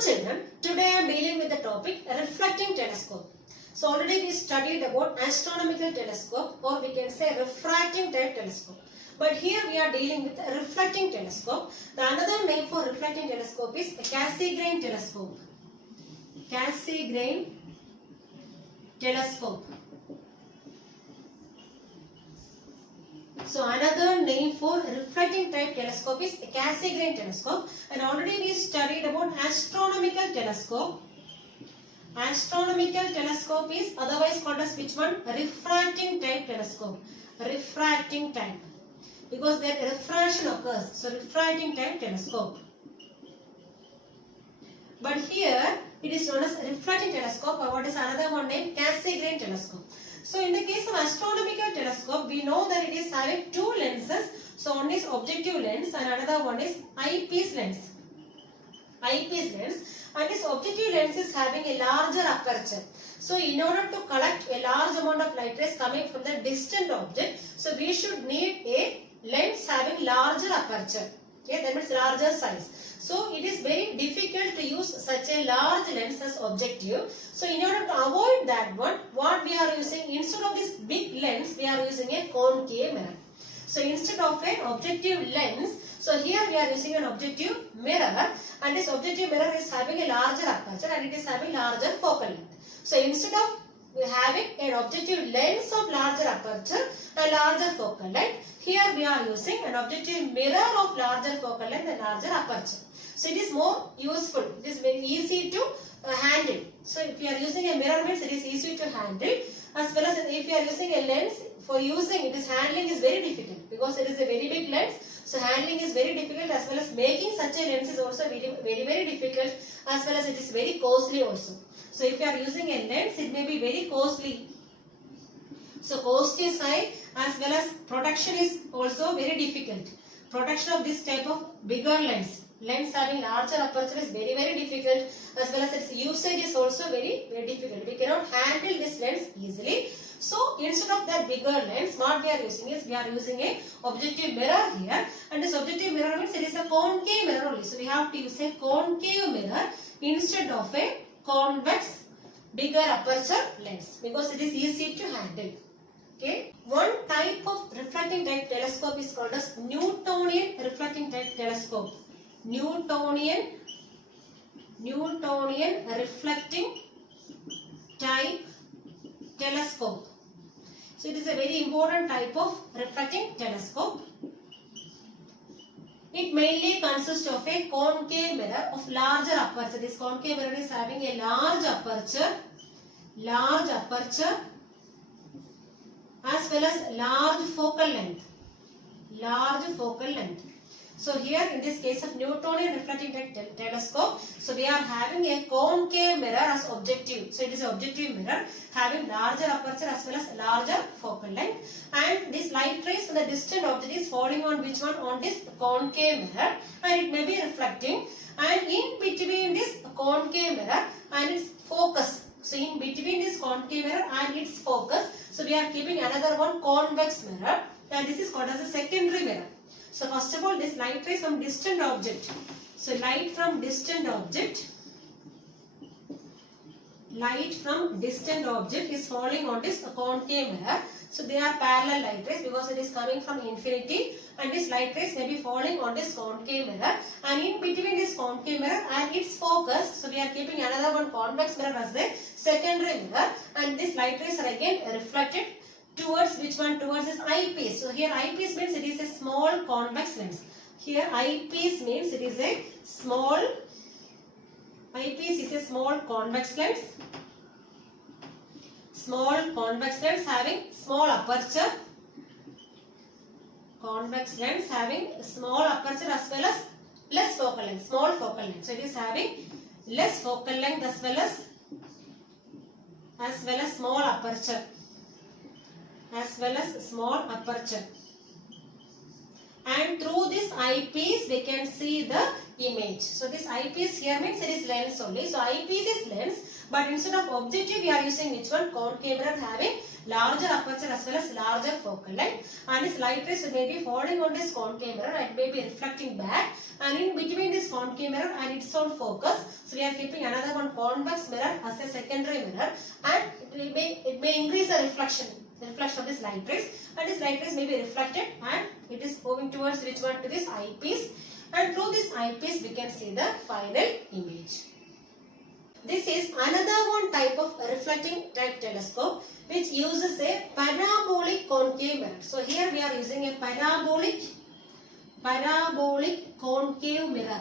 children, today I am dealing with the topic reflecting telescope. So already we studied about astronomical telescope, or we can say refracting type telescope. But here we are dealing with a reflecting telescope. The another name for reflecting telescope is a Cassegrain telescope. Cassegrain telescope. So another name for reflecting type telescope is a Cassegrain telescope, and already we studied about astronomical telescope. Astronomical telescope is otherwise called as which one? Refracting type telescope. Refracting type, because their refraction occurs. So refracting type telescope. But here it is known as reflecting telescope, or what is another one name? Cassegrain telescope. So in the case of astronomical telescope, we know that it is having two lenses. So one is objective lens and another one is eyepiece lens. Eyepiece lens, and this objective lens is having a larger aperture. So in order to collect a large amount of light rays coming from the distant object, so we should need a lens having larger aperture. Okay, that means larger size. So it is very difficult to use such a large lens as objective. So in order to avoid that one, what we are using, instead of this big lens, we are using a concave mirror. So instead of an objective lens, so here we are using an objective mirror, and this objective mirror is having a larger aperture and it is having larger focal length. So instead of having an objective lens of larger aperture and larger focal length, here we are using an objective mirror of larger focal length and larger aperture. So it is more useful. It is very easy to handle. So if you are using a mirror, means it is easy to handle, as well as if you are using a lens, for using it is handling is very difficult, because it is a very big lens. So handling is very difficult, as well as making such a lens is also very difficult, as well as it is very costly also. So if you are using a lens, it may be very costly. So cost is high, as well as production is also very difficult. Production of this type of bigger lens having larger aperture is very difficult, as well as its usage is also very difficult. We cannot handle this lens easily. So instead of that bigger lens, what we are using is, we are using a objective mirror here, and this objective mirror means it is a concave mirror only. So we have to use a concave mirror instead of a convex bigger aperture lens, because it is easy to handle. Okay. One type of reflecting type telescope is called as Newtonian reflecting type telescope. Newtonian reflecting type telescope. So it is a very important type of reflecting telescope. It mainly consists of a concave mirror of larger aperture. This concave mirror is having a large aperture, as well as large focal length. So here in this case of Newtonian reflecting type telescope, so we are having a concave mirror as objective. So it is an objective mirror having larger aperture as well as larger focal length, and this light rays from the distant object is falling on which one? On this concave mirror, and it may be reflecting, and in between this concave mirror and its focus. So in between this concave mirror and its focus, so we are keeping another one convex mirror, and this is called as a secondary mirror. So first of all, this light rays from distant object. So light from distant object is falling on this concave mirror. So they are parallel light rays, because it is coming from infinity, and this light rays may be falling on this concave mirror, and in between this concave mirror and its focus, so we are keeping another one convex mirror as the secondary mirror, and this light rays are again reflected towards which one? Towards this eyepiece. So here eyepiece means it is a small convex lens. Here eyepiece means it is a small convex lens. Small convex lens having small aperture. Convex lens having small aperture as well as less focal length. Small focal length. So it is having less focal length as well as small aperture. And through this eyepiece we can see the image. So this eyepiece here means it is lens only. So eyepiece is lens, but instead of objective we are using which one? Concave mirror having larger aperture as well as larger focal length, and this light rays may be falling on this concave mirror and may be reflecting back, and in between this concave mirror and its own focus, so we are keeping another one convex mirror as a secondary mirror, and it may increase the reflection of this light rays, and this light rays may be reflected and it is moving towards which one? To this eyepiece, and through this eyepiece we can see the final image. This is another one type of reflecting type telescope which uses a parabolic concave mirror. So here we are using a parabolic concave mirror.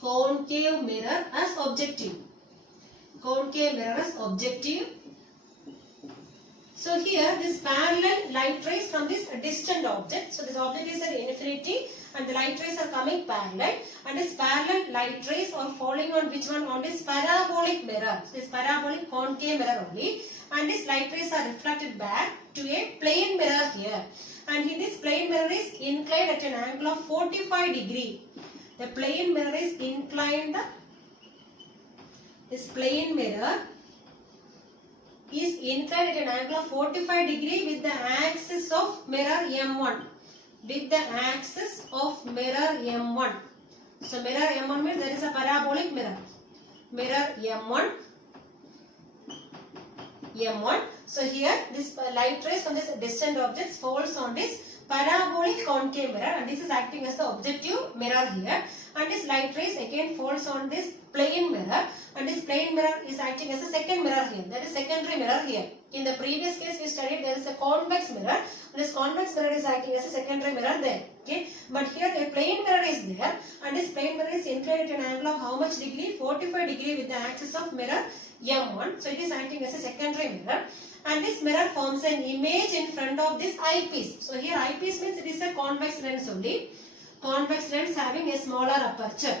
Concave mirror as objective. Concave mirror as objective. So here this parallel light rays from this distant object. So this object is at infinity and the light rays are coming parallel, and this parallel light rays are falling on which one? On this parabolic mirror. So this parabolic concave mirror only, and this light rays are reflected back to a plane mirror here, and in this plane mirror is inclined at an angle of 45 degree. The plane mirror is inclined. This plane mirror is inclined at an angle of 45 degree with the axis of mirror M1. With the axis of mirror M1. So mirror M1 means there is a parabolic mirror. Mirror M1. So here this light rays from this distant object falls on this parabolic concave mirror, and this is acting as the objective mirror here, and this light rays again falls on this plane mirror, and this plane mirror is acting as a second mirror here, that is secondary mirror here. In the previous case we studied there is a convex mirror, and this convex mirror is acting as a secondary mirror there, okay, but here the plane mirror is there, and this plane mirror is inclined at an angle of how much degree? 45 degree with the axis of mirror M1, so it is acting as a secondary mirror, and this mirror forms an image in front of this eyepiece. So here eyepiece means it is a convex lens only, convex lens having a smaller aperture.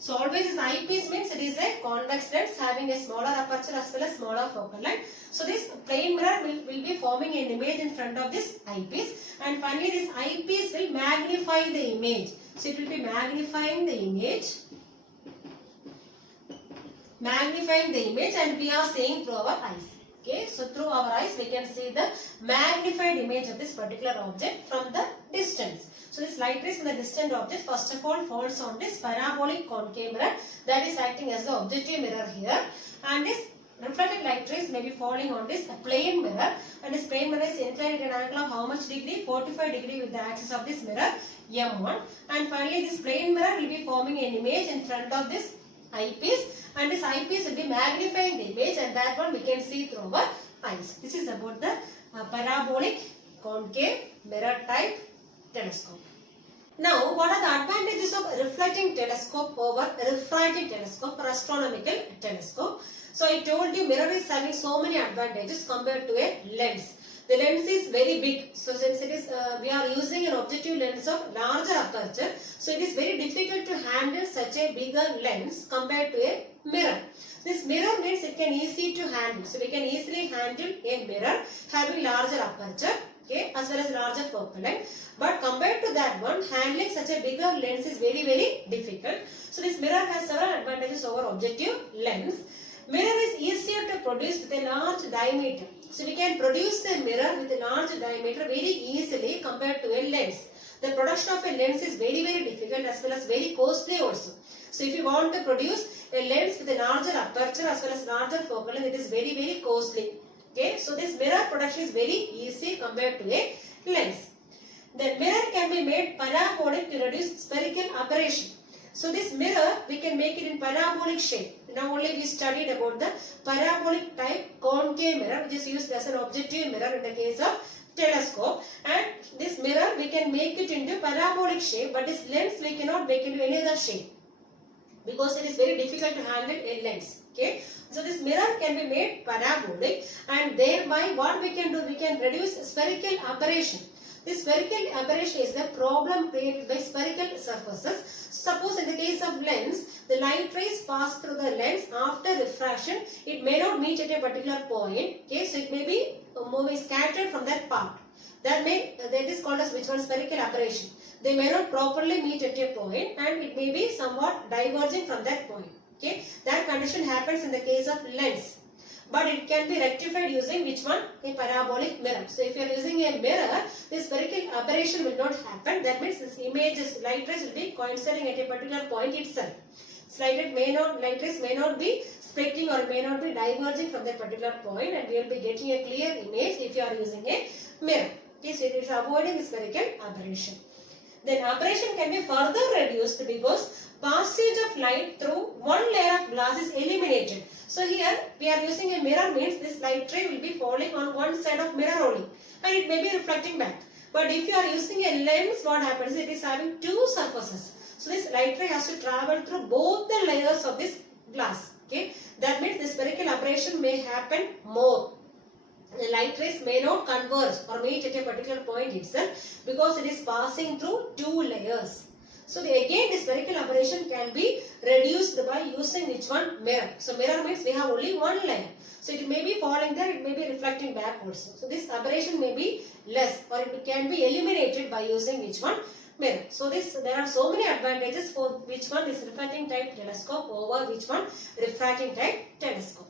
So always this eyepiece means it is a convex lens having a smaller aperture as well as smaller focal length. So this plane mirror will be forming an image in front of this eyepiece, and finally this eyepiece will magnify the image. So it will be magnifying the image. And we are seeing through our eyes. Okay, so through our eyes we can see the magnified image of this particular object from the distance. So this light rays from the distant object first of all falls on this parabolic concave mirror that is acting as the objective mirror here, and this reflected light rays may be falling on this plane mirror, and this plane mirror is inclined at an angle of how much degree? 45 degree with the axis of this mirror M1, and finally this plane mirror will be forming an image in front of this eyepiece, and this eyepiece will be magnifying the image, and that one we can see through our eyes. This is about the parabolic concave mirror type telescope. Now, what are the advantages of reflecting telescope over refracting telescope or astronomical telescope? So I told you mirror is having so many advantages compared to a lens. The lens is very big, so since it is we are using an objective lens of larger aperture, so it is very difficult to handle such a bigger lens compared to a mirror. This mirror means it can easy to handle, so we can easily handle a mirror having larger aperture, okay, as well as larger focal length. But compared to that one, handling such a bigger lens is very difficult. So this mirror has several advantages over objective lens. Mirror is easier to produce with a large diameter. So we can produce a mirror with a large diameter very easily compared to a lens. The production of a lens is very difficult as well as very costly also. So if you want to produce a lens with a larger aperture as well as larger focal length, it is very costly. Okay, so this mirror production is very easy compared to a lens. The mirror can be made parabolic to reduce spherical aberration. So this mirror we can make it in parabolic shape. Now only we studied about the parabolic type concave mirror which is used as an objective mirror in the case of telescope, and this mirror we can make it into parabolic shape, but this lens we cannot make into any other shape because it is very difficult to handle a lens. Okay, so this mirror can be made parabolic, and thereby what we can do, we can reduce spherical aberration. This spherical aberration is the problem created by spherical surfaces. Suppose in the case of lens, the light rays pass through the lens after refraction. It may not meet at a particular point. Okay, so it may be moving scattered from that part. That is called as which one? Spherical aberration. They may not properly meet at a point and it may be somewhat diverging from that point. Okay, that condition happens in the case of lens. But it can be rectified using which one? A parabolic mirror. So if you are using a mirror, this spherical aberration will not happen. That means this images, light rays will be coinciding at a particular point itself. Light rays may not be splitting or may not be diverging from that particular point, and we will be getting a clear image if you are using a mirror. Okay, so it is avoiding spherical aberration. Then aberration can be further reduced because passage of light through one layer of glass is eliminated. So here we are using a mirror, means this light ray will be falling on one side of mirror only and it may be reflecting back. But if you are using a lens, what happens? It is having two surfaces. So this light ray has to travel through both the layers of this glass. Okay, that means the spherical aberration may happen more. The light rays may not converge or meet at a particular point itself because it is passing through two layers. So again, this spherical aberration can be reduced by using which one? Mirror. So mirror means we have only one layer. So it may be falling there, it may be reflecting back also. So this aberration may be less or it can be eliminated by using which one? Mirror. So there are so many advantages for which one? This reflecting type telescope over which one? Refracting type telescope.